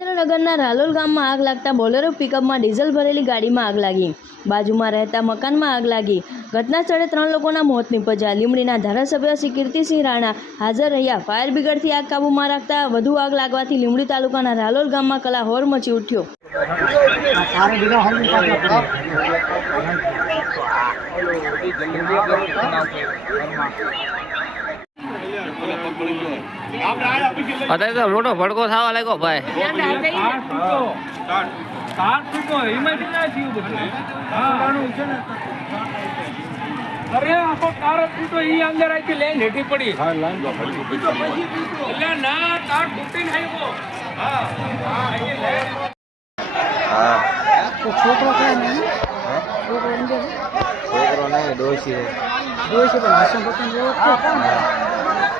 સુરેન્દ્રનગરના રાલોલ ગામમાં આગ લાગતા બોલેરો પિકઅપમાં ડીઝલ ભરેલી ગાડીમાં આગ લાગી. બાજુમાં રહેતા મકાનમાં આગ લાગી. ઘટના સ્થળે ત્રણ લોકોના મોત નીપજ્યા. લીમડીના ધારાસભ્ય શ્રી કીર્તિસિંહ રાણા હાજર રહ્યા. ફાયર બ્રિગેડથી આગ કાબૂમાં રાખતા વધુ આગ લાગવાથી લીમડી તાલુકાના રાલોલ ગામમાં કલાહોર મચી ઉઠ્યો. અત્યારે તો મોટો ભડકો થવા લાગ્યો ભાઈ. અરે આખો કાર છોકરો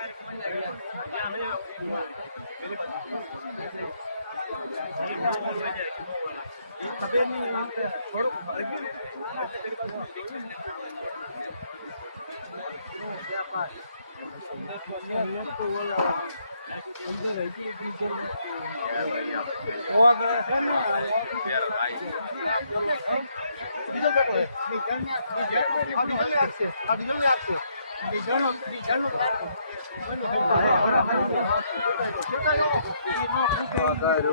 આ બીજો ને આપશે આ બીજો Thank you.